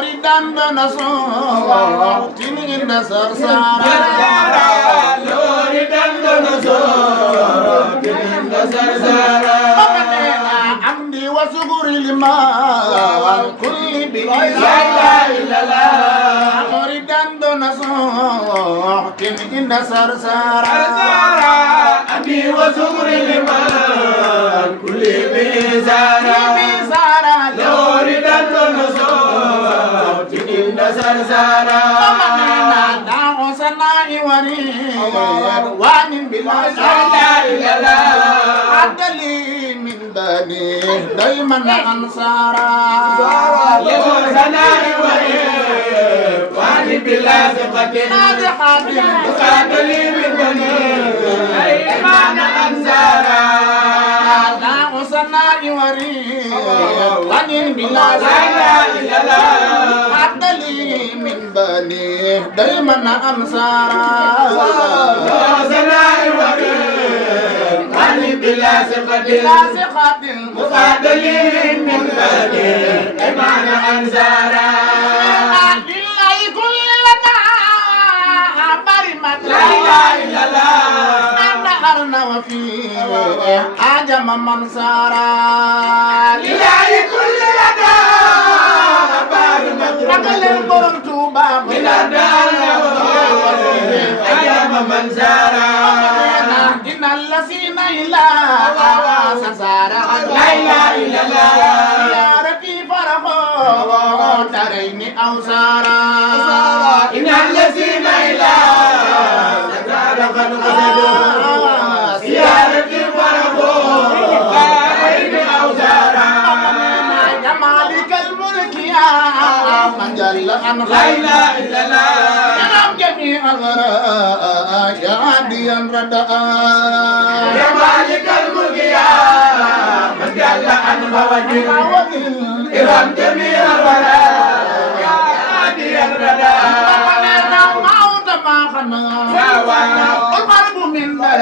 Lori dandana so tininda sarsara Lori dandana so tininda sarsara amdi wasuguri lima kulli bi la ilaha Lori dandana so tininda sarsara amdi wasuguri lima kulli bi sara Lori dandana so tininda sarsara ومن بلا لا عدلي من بني دايما انصارا لغرسنا واني بلا ثقة عدلي من بني دايما انصارا لا غصنا يوري واني بلا عدلي من بني دايما انصارا بلا ثقة مقاتلين من بني إيمان أنصارا لله كل لنا برمت لا إله إلا الله نهرنا وفيه أجم منصارا لله كل لنا برمت رجل البرم توبا من الدار وفيه أجم منصارا إن الذين إلى سسارا لا إله إلا الله يا ربي فرحوا تريني أوسارا إن الذين إلى سسارا قد قصدوا سيارتي فرحوا تريني أوسارا يا مالك الملك يا من جل عن لا خير إله إلا الله ينام جميع الغراء يا عدي الرداء يا مالك الملك يا من جل عن خواتم إرم جميع الوراء يا هادي الردى القلب من دار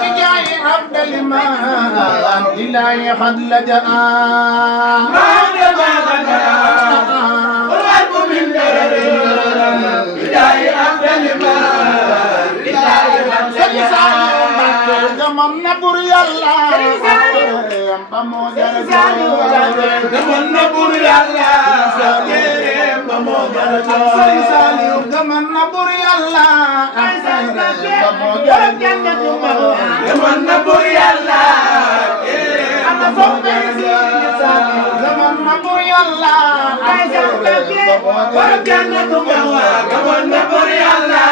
بجاي عبد الإمام إلهي قد لجأ القلب من درر بجاي عبد الإمام إلهي قد لجأ Zaman nabur yalla Zaman nabur yalla Zaman nabur yalla Zaman nabur yalla Zaman nabur yalla Zaman nabur yalla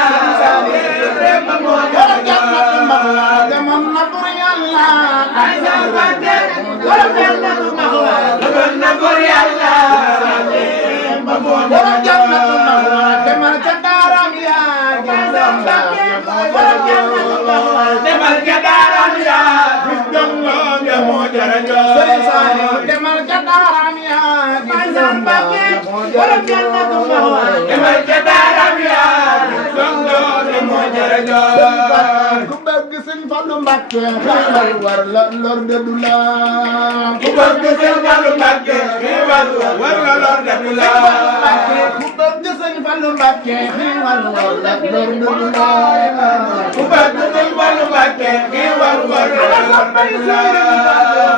Zaman nabur yalla Borom jannatu mahwa demal ca daaram yaa demal ca daaram yaa bis dongom ya moo jara jooy Sëriñ Saaliw demal ca daaram yaa borom jannatu mahwa demal ca daaram yaa bis dongom ya moo jara jooy ku bëgg Sëriñ Fallu Mbàkke xewal war la lor de du la ku bëgg Sëriñ Fallu Mbàkke xewal war la lor de du la ku bëgg Sëriñ Fallu Mbàkke xewal war la lor de du la ku bëgg Sëriñ Fallu Mbàkke xewal war la lor de du la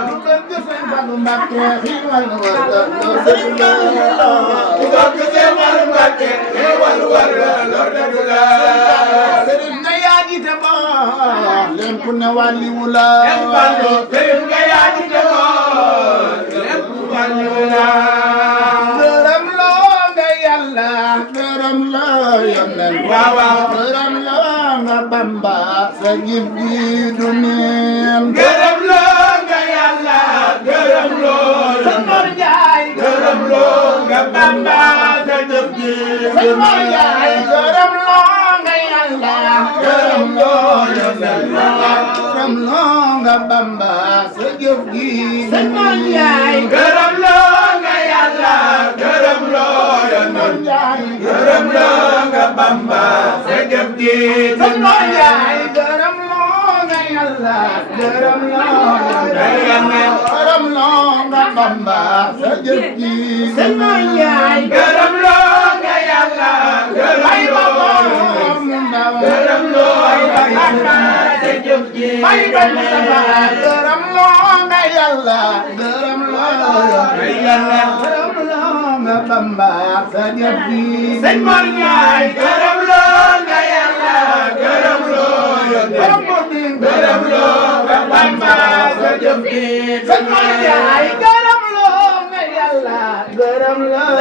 ku bëgg Sëriñ Fallu Mbàkke xewal war la lor de du la ku bëgg Sëriñ Fallu Mbàkke xewal war la lor de du la Sëriñ nga yaa jiite ba lépp ne wàlliwu la Sëriñ nga yaa jiite ba lépp wàlliwu la gërëm loo nga Yàlla gërëm loo Yonent waaw waaw gërëm loo nga Bamba sa jëf ji du neen gërëm loo nga Yàlla gërëm loo Sëñ Mor Njaay gërëm loo nga Bamba sa jëf ji Sëñ Mor Njaay gërëm loo nga Yàlla gërëm loo Yonent gërëm loo nga Bamba sa jëf ji Sëñ Mor Njaay gërëm loo nga Yàlla gërëm loo Yonent gërëm loo nga Bamba sa jëf ji Sëñ Mor Njaay gërëm loo nga Yàlla gërëm loo nga Bamba sa jëf ji sëñ Mor Njaay gërëm loo nga yàlla bay ba gërëm mu ndaw gërëm loo nga yàlla sa jëf ji bay ba Mustafa gërëm loo nga yàlla gërëm loo nga Bamba sa jëf ji sëñ Mor Njaay gërëm loo nga yàlla gërëm loo gërëm loo nga Bamba sa jëf ji sëñ Mor Njaay gërëm loo nga yàlla gërëm loo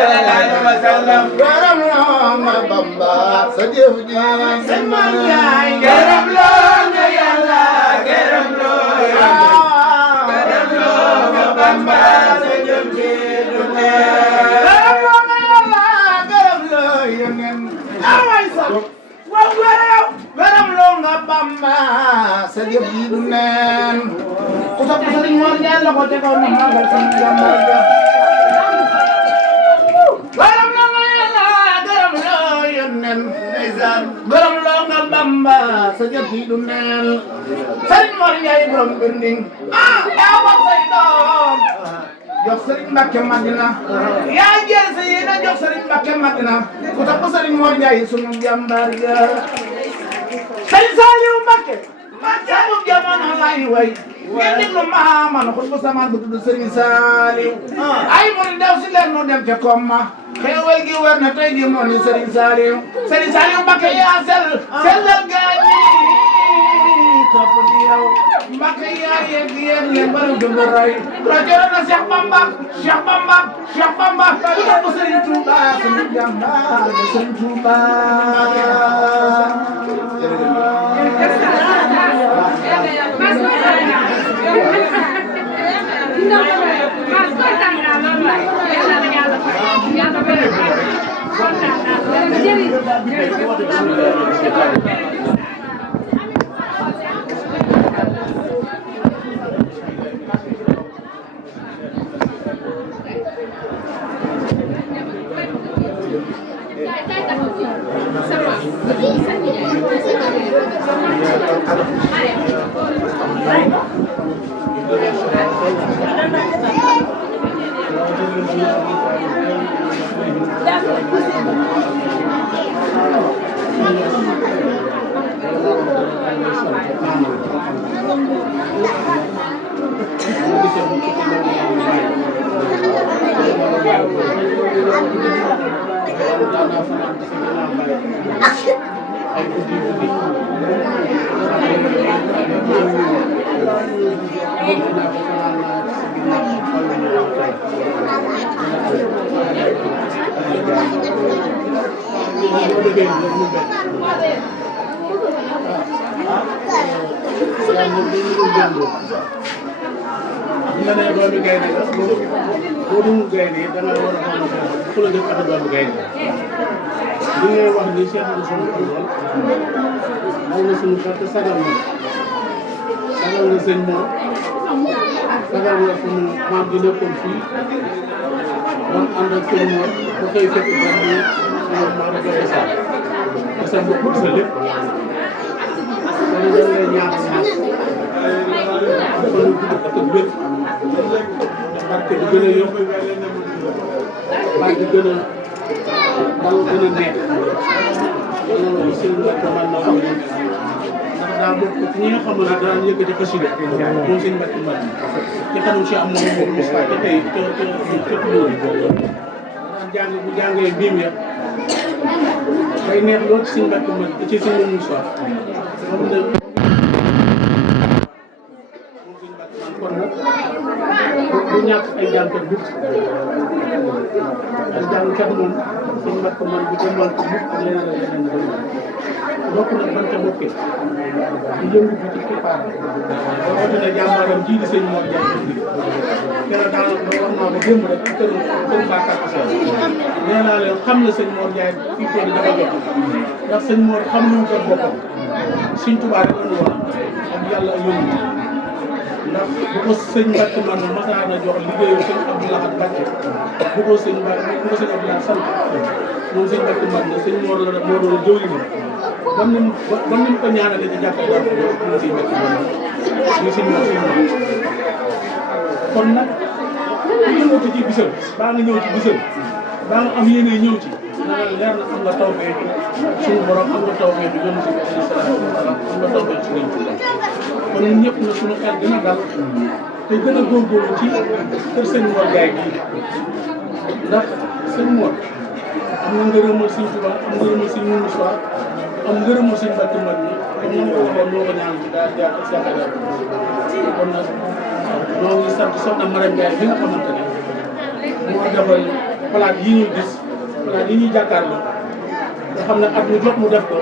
gërëm loo nga Bamba sa jëf ji sëñ Mor Njaay gërëm loo nga yàlla gërëm loo gërëm loo nga Bamba sa jëf ji gërëm loo nga yàlla gërëm loo yeneen away sax waaw gërëm loo nga Bamba sa jëf ji du neen ku sopp Sëriñ Mor Njaay la ko tegoon na magal sa jàmbar ga gërëm loo nga yàlla gërëm loo yeneen ndeysaan gërëm loo nga Bamba sa jëf ji du neen Sëriñ Mor Njaay borom binding yaa wax say doom jox Sëriñ Mbàkke Madina yaa jël sa yéena jox Sëriñ Mbàkke Madina ku topp Sëriñ Mor Njaay sunu jàmbaar ga Sëriñ Saaliw Mbàkke sunu jamono lay way ngeen déglu ma man xut bu samaan bu tudd Sëriñ Saaliw ay mu ni daw si leen nu dem ca komma xeewal gi war na tey gi moo ni Sëriñ Saaliw Sëriñ Saaliw Mbàkke yaa sellal gaañi topp di yow Mbàkke yaa yegg yéen leen baru jumbu roy rajo na Cheikh Bamba Cheikh Bamba Cheikh Bamba ku topp Sëriñ Tuuba sunu jàmbaar Sëriñ Tuuba nga ne doomi gaynde la boo dumul gaynde yi da nga war a xam ne ku la jëf ata doomi gaynde li ngay wax ni Cheikh na sunu xol lool dal na sunu xel te sagal na sëñ Mor sagal na sunu maam ji nekkoon fii doon ànd ak sëñ Mor ba koy fekk ba mu sunu maam joxe sa sa mbokk sa lépp kon dañ lay ñaax dafa lu gudd ak wér barke bi gën a yokk barke bi gën a dal gën a neex yàlla loolu sëñ Mbacke man na xam ndax daa bokk ci ñi nga xam ne daan yëkkati xasida moom sëñ Mbacke man ci kanam si am moom moom Moussa te tey te loolu daan jàng bu jàngee biim ya day neex lool ci sëñ Mbacke man ci sëñ Moussa moom de kon nag du ñàkk ay jànkat bi ay jànkat moom suñ mat ko man bu demoon ko mukk ak leneen ak leneen bokk nag ban ca bokkee di yëngu bi ci kippaar boo ne jàmbaaram ji di sëñ Mor Ndiaye kenn daal wax naa ko démb rek kër Bakar Sène nee naa leen xam na sëñ Mor Ndiaye fii tey dafa jot ndax sëñ Mor xam nañu ko boppam Sëñ Tuubaa rek la ñu war ak yàlla ak yónni ndax bu ko sëñ Mbacke man masaana jox liggéeyu sëñ Abdou Lahad Mbacke bu ko sëñ Mbacke bu ko sëñ Abdou Lahad sant moom sëñ Mbacke man ne sëñ Mor la moo doon jëwri ni bam ni mu ko ñaanalee ci jàppay daal moom sëñ Mbacke man ñu sëñ Mor kon nag yëngatu ci bisam baa nga ñëw ci bisam baa nga am yéene ñëw ci na la leer na am nga tawfeex suñu borom am nga tawfeex bi yónni si bi alayhi salaatu wa salaam am nga tawfeex si ngeen tudd kon ñun ñëpp na suñu xel gën a dal te gën a góorgóorlu ci kër sëñ Mor Ndiaye bii ndax sëñ Mor am na ngërëmal sëñ Tuubaa am ngërëmal sëñ Moussa am ngërëmal sëñ Mbàkke mag ñi comme ni ma ko waxoon moo ko ñaan ci daal jaar ak Sénégal kon nag ñoo ngi sant soxna Marème Ndiaye bi nga xamante ne moo defal palaat yi ñuy gis palaat yi ñuy jàkkaarloo nga xam ne at mu jot mu def ko